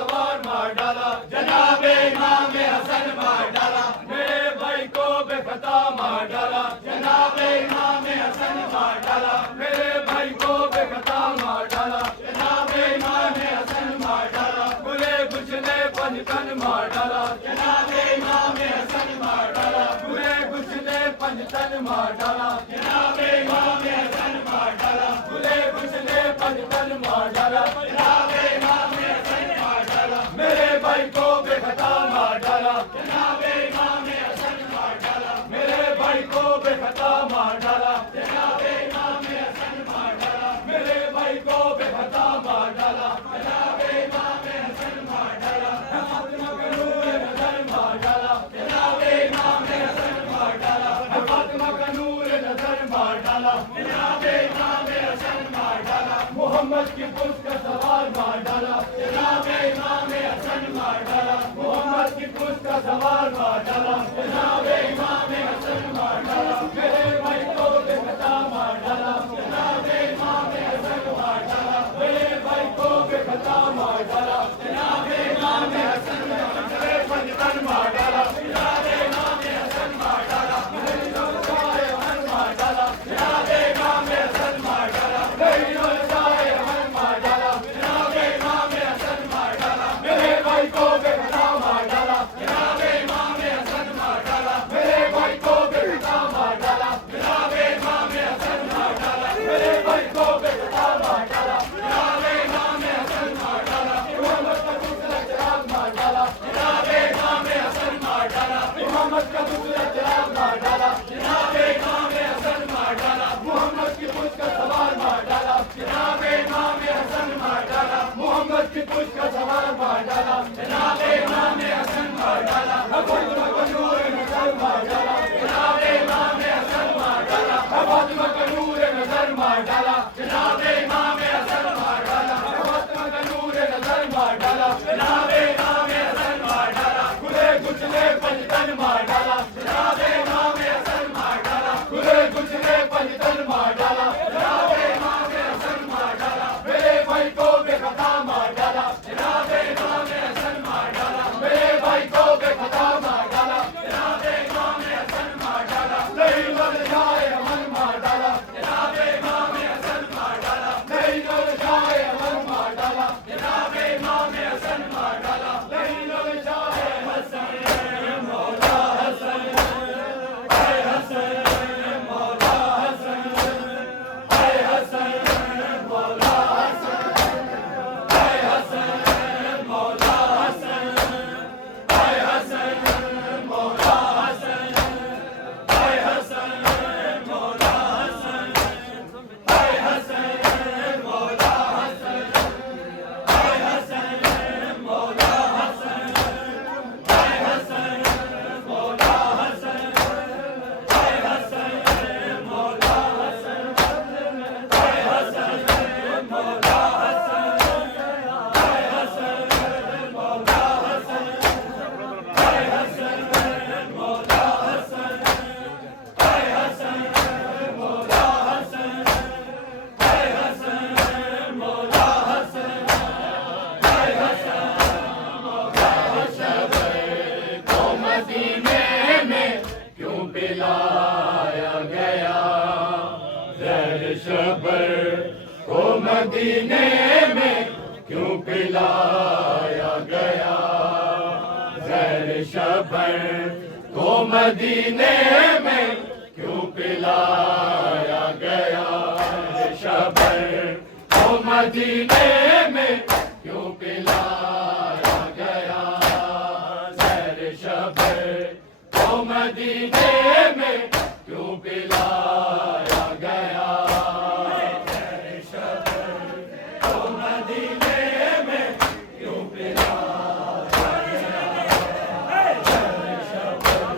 سوار مار ڈالا، جناب امام حسن مار ڈالا، میرے بھائی کو بے خطا مار ڈالا، جناب امام حسن مار ڈالا، میرے بھائی کو بے خطا مار ڈالا، جناب امام حسن مار ڈالا، برے کچھ نے پنجتن مار ڈالا، جناب امام حسن مار ڈالا، برے کچھ نے پنجتن مار ڈالا، جناب امام حسن مار ڈالا، برے کچھ نے پنجتن مار ڈالا، جناب امام حسن مار ڈالا، میرے بھائی کو بے خطا مار ڈالا، جناب امام حسن مار ڈالا، میرے بھائی کو بے خطا مار ڈالا، جناب امام حسن مار ڈالا، میرے بھائی کو بے خطا مار ڈالا، جناب امام حسن مار ڈالا، فاطمہ کا نور نظر مار ڈالا، جناب امام حسن مار ڈالا، فاطمہ کا نور نظر مار ڈالا، جناب امام حسن مار ڈالا، محمد کی پشت کا سوار مار ڈالا، جناب امام حسن مار ڈالا، محمد کی پشت کا سوار مار ڈالا، جناب امام حسن مار ڈالا، میرے بھائی کو بے خطا مار ڈالا، جناب امام حسن مار ڈالا، میرے بھائی کو بے خطا مار ڈالا، جناب امام حسن میرے پنجتن مار ڈالا، جناب امام حسن مار ڈالا، میری روزائے امن مار ڈالا، جناب امام حسن مار ڈالا، میری روزائے امن مار ڈالا، جناب امام حسن مار ڈالا، میرے بھائی کو بے خطا مار ڈالا، جناب امام حسن مار ڈالا، میرے بھائی کو بے خطا مار ڈالا، جناب امام حسن مار ڈالا، میرے بھائی کو بے خطا مار ڈالا، جناب امام حسن مار ڈالا، محمد کا دوسرا چراغ مار ڈالا، جناب امام حسن مار ڈالا، محمد کا دوسرا چراغ مار ڈالا، جناب امام حسن مار ڈالا، محمد کی پشت کا سوار مار ڈالا، جناب امام حسن مار ڈالا، محمد کی پشت کا سوار مار ڈالا، جناب امام حسن مار ڈالا، فاطمہ کا نور نظر مار ڈالا، جناب امام حسن مار ڈالا، فاطمہ کا نور نظر مار ڈالا، جناب امام حسن مار ڈالا، فاطمہ کا نور نظر مار ڈالا، جناب امام حسن مار ڈالا، برے کچھ نے پنجتن مار ڈالا، جناب امام حسن مار ڈالا، برے کچھ نے پنجتن مار ڈالا، جناب امام حسن مار ڈالا، میرے بھائی کو بے خطا مار ڈالا، جناب امام حسن مار ڈالا، میرے بھائی کو بے خطا مار ڈالا، جناب امام حسن مار ڈالا، نہیں بن جائے امن مار ڈالا، جناب امام حسن مار ڈالا، نہیں بن جائے امن مار ڈالا، جناب امام حسن مار ڈالا، نہیں بن جائے حسن مولا حسن، اے حسن مولا حسن، اے حسن مولا حسن، اے حسن مولا حسن، اے حسن مولا حسن، اے حسن مولا حسن، اے حسن مولا حسن، اے حسن مولا حسن، اے حسن مولا حسن، اے حسن مولا حسن، اے حسن مولا حسن، اے حسن مولا حسن، اے حسن مولا حسن، اے حسن مولا حسن، اے حسن مولا حسن، اے حسن مولا حسن، کو مدینے میں کیوں پلایا گیا زہر شبر کو مدینے میں کیوں پلایا گیا زہر شبر کو مدینے میں کیوں پلایا گیا شبر کو مدینے میں کیوں پلایا گیا زہر شبر کو مدینے میں کیوں پلایا گیا زہر شبر کو مدینے میں کیوں پلایا گیا زہر شبر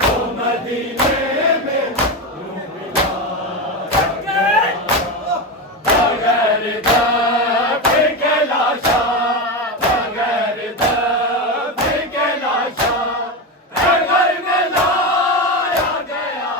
کو مدینے میں کیوں پلایا گیا بغیر دفن کے لاشا بغیر دفن کے لاشا گھر میں لایا گیا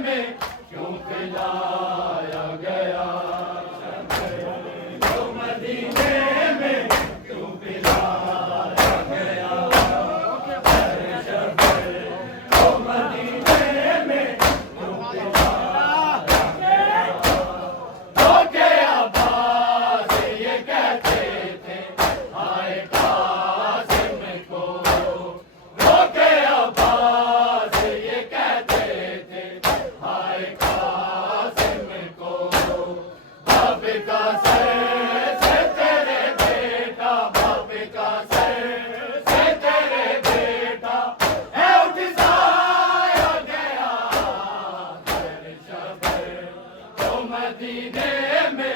میں کیوں پلایا گیا تو مدینے میں کیوں پلایا گیا تو مدینے میں کیوں پلایا گیا تو کہ عباس یہ کہتے تھے ہائے قاسم کو وہ کہ عباس یہ کہتے تھے ہائے قاسم کو باپ کا سر سے تیرے بیٹا باپ کا سر سے تیرے بیٹا ہے اٹھ سایا گیا در شبر تو مدینے میں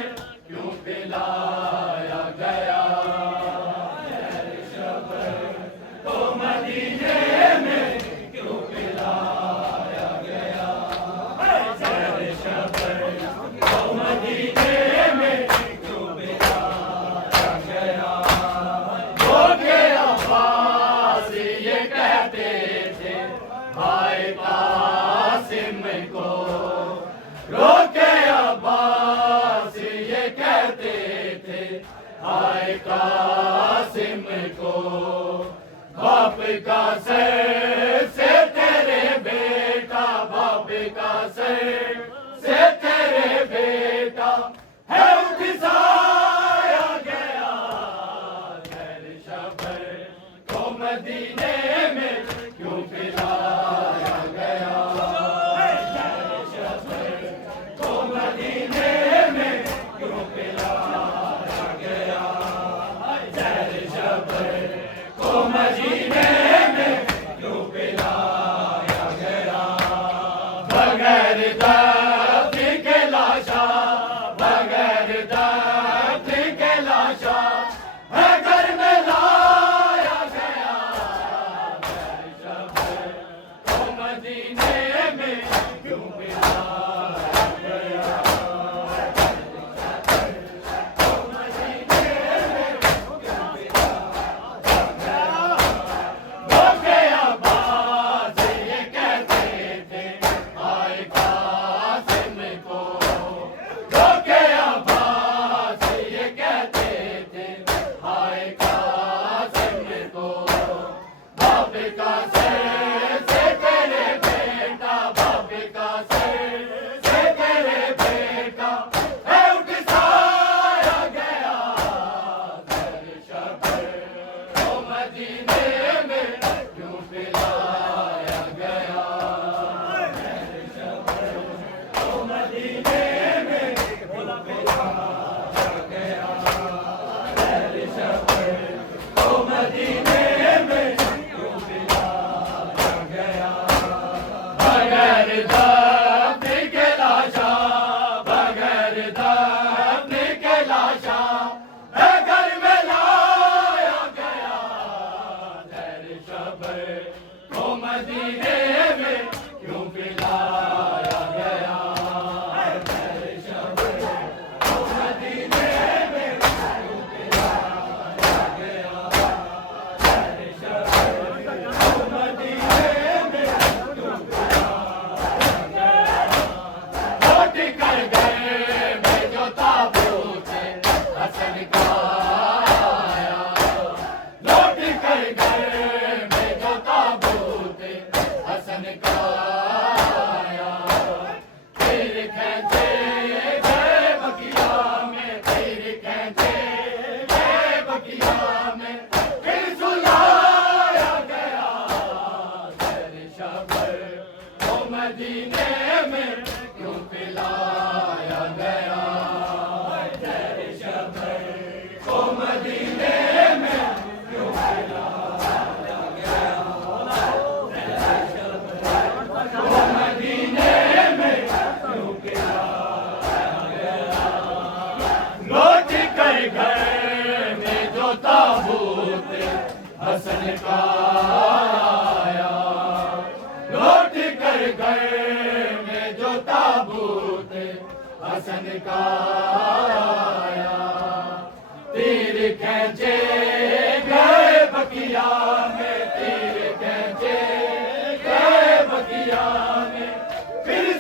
کیوں پلایا گیا در شبر تو مدینے میں کیوں پلایا گیا در شبر تو مدینے میں کیوں پلایا گیا وہ کہ عباس یہ کہتے تھے ہائے قاسم کو رو کے عباس یہ کہتے تھے ہائے قاسم کو باپ کا سر سے تیرے بیٹا باپ کا سر سے تیرے بیٹا ہے اٹھ سایا گیا در شبر تو مدینے میں کیوں پلایا گیا در شبر تو مدینے میں کیوں پلایا گیا در شبر تو مدینے میں کیوں پلایا گیا بغیر دفن کے لاشا بغیر دفن کے لاشا ہے گھر میں لایا گیا در شبر تو مدینے میں کیوں پلایا گیا تو مدینے میں کیوں پلایا گیا وہ کہ عباس یہ کہتے تھے ہائے قاسم کو وہ کہ عباس یہ کہتے تھے ہائے قاسم کو باپ کا سر سے تیرے بیٹا باپ کا سر سے تیرے بیٹا ہے اٹھ سایا گیا در شبر تو مدینے میں کیوں پلایا گیا در شبر تو مدینے میں کیوں پلایا گیا در شبر تو مدینے میں کیوں پلایا گیا بغیر دفن کے لاشا بغیر دفن کے لاشا ہے گھر میں لایا گیا در شبر تو مدینے میں کیوں پلایا گیا در شبر تو مدینے میں کیوں پلایا گیا در شبر تو مدینے میں کیوں پلایا گیا لوٹ کر گئے میں جو تابوت حسن کا آیا لوٹ کر گئے میں جو تابوت حسن کا آیا پھر کھینچے گئے بقیہ میں پھر کھینچے گئے بقیہ میں پھر سلایا گیا در شبر تو مدینے میں کیوں پلایا گیا در شبر تو مدینے میں کیوں پلایا گیا در شبر تو مدینے میں کیوں پلایا گیا لوٹ کر گھر میں جو تابوت حسن کا آیا لوٹ کر گھر میں جو تابوت حسن کا آیا تیر کھینچے گئے بقیہ میں تیر کھینچے گئے بقیہ میں پھر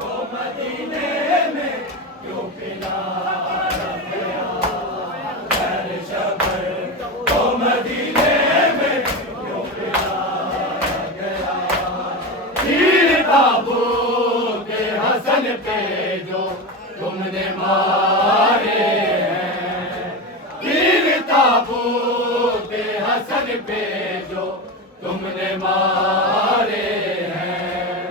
وہ مدینے میں کیوں پلا گیا خیر شبر وہ مدینے میں کیوں پلا گیا تیر تابوت حسن پہ جو تم نے مارے ہیں تیر تابوت حسن پہ جو تم نے مارے ہیں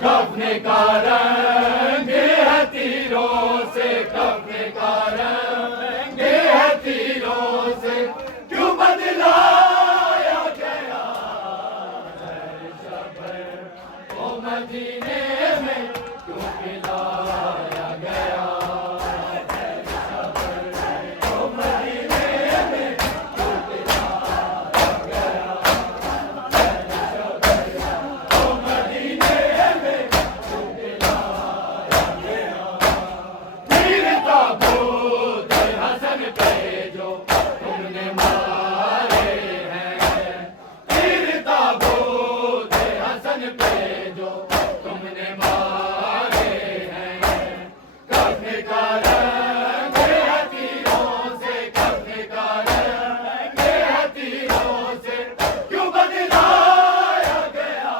کفن کا رنگ ہے تیروں سے کفن کا رنگ ہے تیروں سے کیوں بدلایا گیا خیر شبر وہ مدینے میں کیوں پلایا گیا خیر شبر وہ مدینے میں کیوں پلایا گیا خیر شبر وہ مدینے میں کیوں پلایا گیا تیر تابوت حسن پہ جو تم نے مارے ہیں تیر تابوت حسن پہ جو تم نے مارے ہیں کفن کا رنگ ہے تیروں سے کفن کا رنگ ہے تیروں سے کیوں بدلایا گیا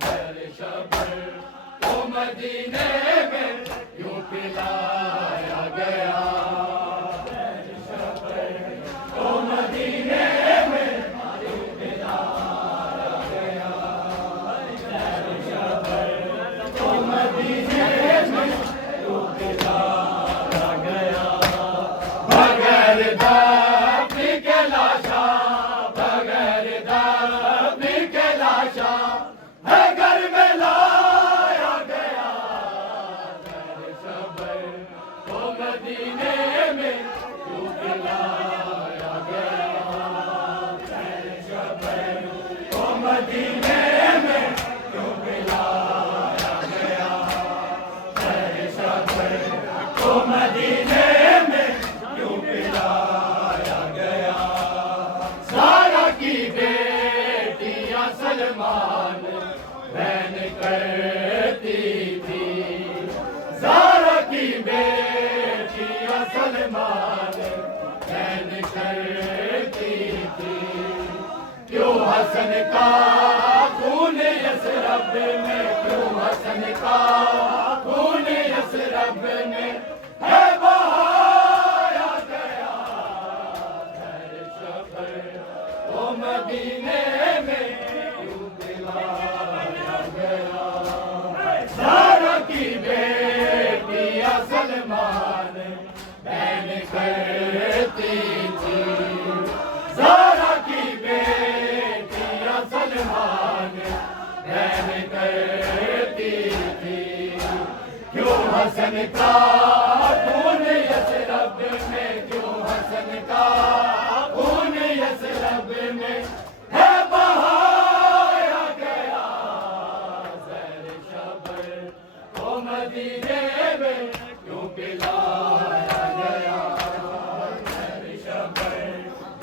خیر شبر وہ مدینے میں کیوں پلایا گیا خیر شبر وہ مدینے میں کیوں پلایا گیا خیر شبر وہ مدینے میں کیوں پلایا گیا بغیر دفن کے لاشا بغیر دفن کے لاشا ہے گھر میں لایا گیا خیر شبر وہ مدینے میں کیوں پلایا گیا خیر شبر وہ مدینے میں کیوں پلایا گیا خیر شبر وہ مدینے میں کیوں پلایا گیا سارا کی بیٹیاں سلمان بہن کرتی تھی سارا کی بیٹیاں سلمان بہن کرتی تھی کیوں حسن کا خون یثرب میں کیوں حسن کا خون یثرب میں ہے بہایا گیا خیر شبر وہ مدینے میں کیوں پلایا گیا سارا کی بیٹیاں سلمان بہن کرتی تھی سارا کی بیٹیاں سلمان بہن کرتی تھی کیوں حسن کا خون یثرب میں کیوں حسن کا خون یثرب میں ہے بہایا گیا خیر شبر وہ مدینے میں کیوں پلایا گیا خیر شبر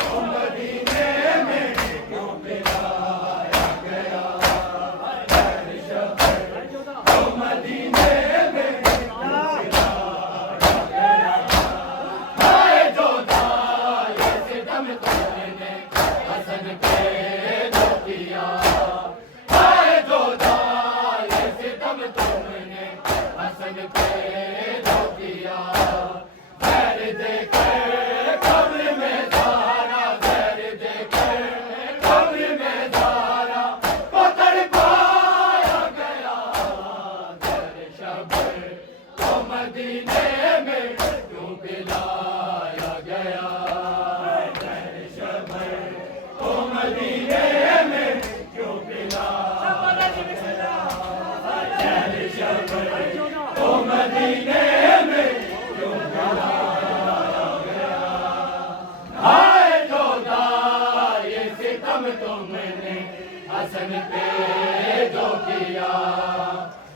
وہ مدینے میں کیوں پلایا گیا خیر شبر وہ مدینے میں کیوں پلایا گیا ہائے جو دائے ستم تم نے حسن پہ جو کیا ہائے جو دائے ستم تم نے حسن پہ جو کیا زہر دے کر قبر میں زہرا زہر دے کر قبر میں زہرا کو تڑپایا گیا خیر شبر وہ مدینے میں کیوں پلایا گیا خیر شبر وہ مدینے میں کیوں پلایا گیا خیر شبر وہ مدینے میں کیوں پلایا گیا ہائے جو دائے ستم تم نے حسن پہ جو کیا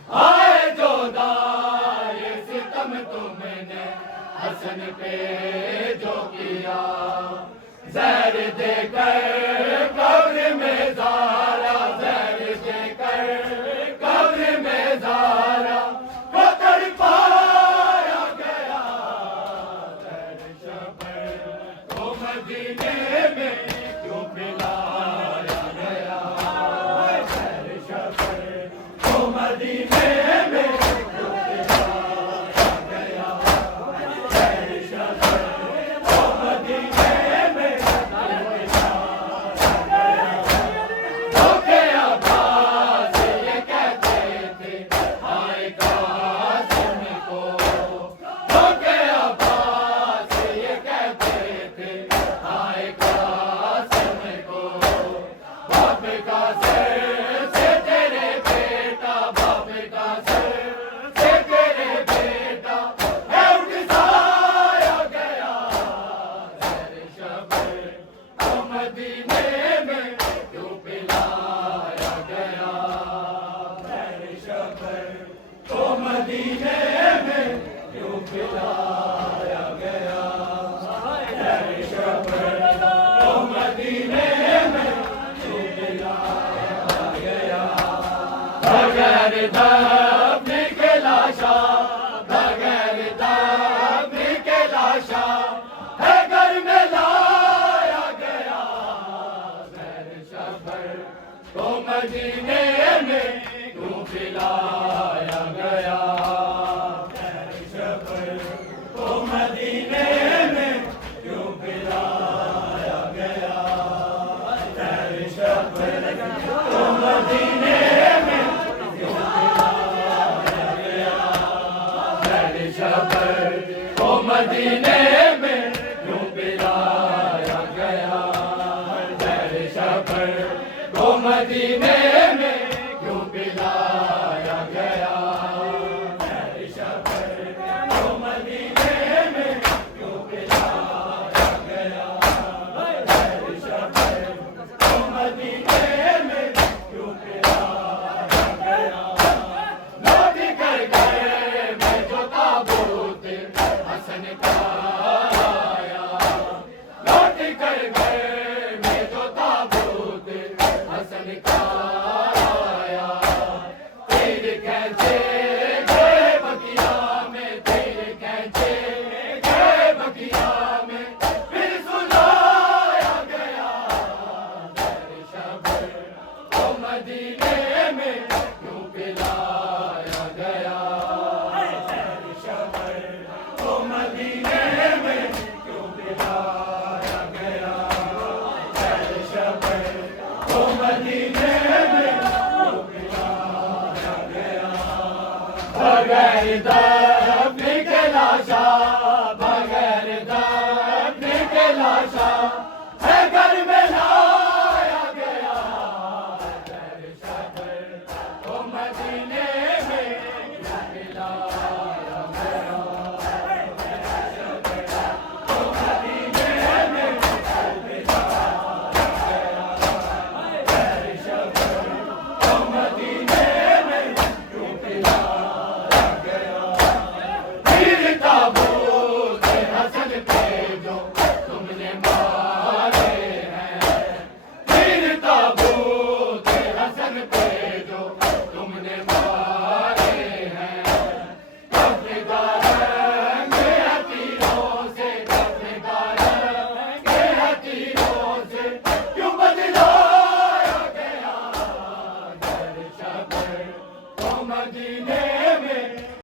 ہائے جو دائے ستم تم نے حسن پہ جو کیا زہر دے کر قبر میں زہرا زہر دے کر قبر میں زہرا مدینے میں کیوں پلایا گیا ہے شبر کو مدینے میں کیوں پلایا گیا بغیر دفن کے لاشا بغیر دفن کے لاشا ہے گھر میں لایا گیا ہے شبر کو مدینے میں کیوں پلایا گیا ہے شبر کو مدینے میں کیوں پلایا گیا ہے شبر کو مدینے میں کیوں پلایا گیا ہے شبر کو مدینے میں کیوں پلایا گیا ہے شبر کو مدینے میں کیوں پلایا گیا ہے شبر کو مدینے میں کیوں پلایا گیا ہے شبر کو مدینے میں کیوں پلایا گیا لوٹ کر گئے میں جو تابوت حسن کا آیا لوٹ کر گئے میں جو تابوت حسن کا آیا تیرے کھینچے گئے بقیا میں تیرے کھینچے گئے بقیا میں پھر سلایا گیا ہے شبر کو مدینے میں کیوں پلایا گیا ہے شبر کو مدینے میں کیوں پلایا گیا ہے شبر کو مدینے میں کیوں پلایا گیا بغیر